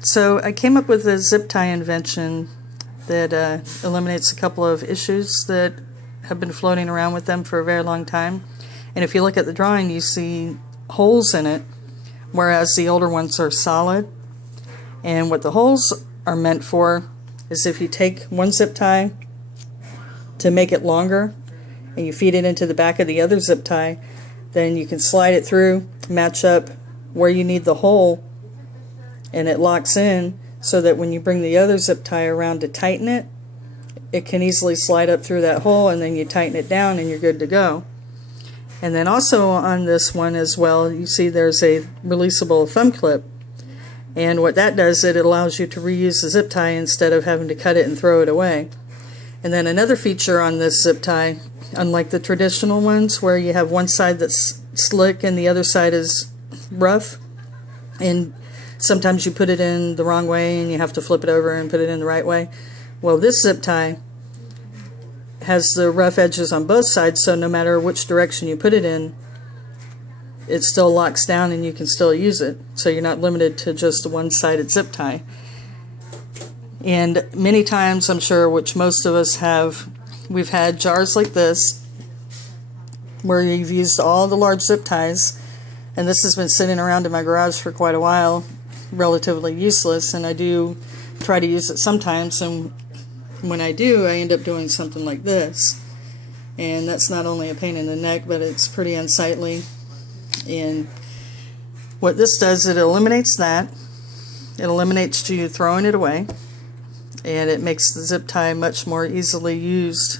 So I came up with a zip tie invention that eliminates a couple of issues that have been floating around with them for a very long time. And if you look at the drawing, you see holes in it, whereas the older ones are solid. And what the holes are meant for is if you take one zip tie to make it longer and you feed it into the back of the other zip tie, then you can slide it through, match up where you need the hole, and it locks in so that when you bring the other zip tie around to tighten it, it can easily slide up through that hole, and then you tighten it down and you're good to go. And then also on this one as well, you see there's a releasable thumb clip, and what that does, it allows you to reuse the zip tie instead of having to cut it and throw it away. And then another feature on this zip tie, unlike the traditional ones where you have one side that's slick and the other side is rough, and sometimes you put it in the wrong way and you have to flip it over and put it in the right way. Well, this zip tie has the rough edges on both sides, so no matter which direction you put it in, it still locks down and you can still use it. So you're not limited to just the one-sided zip tie. And many times, I'm sure, which most of us have, we've had jars like this where you've used all the large zip ties, and this has been sitting around in my garage for quite a while, relatively useless, and I do try to use it sometimes, and when I do, I end up doing something like this. And that's not only a pain in the neck, but it's pretty unsightly. And what this does, it eliminates that. It eliminates you throwing it away, and it makes the zip tie much more easily used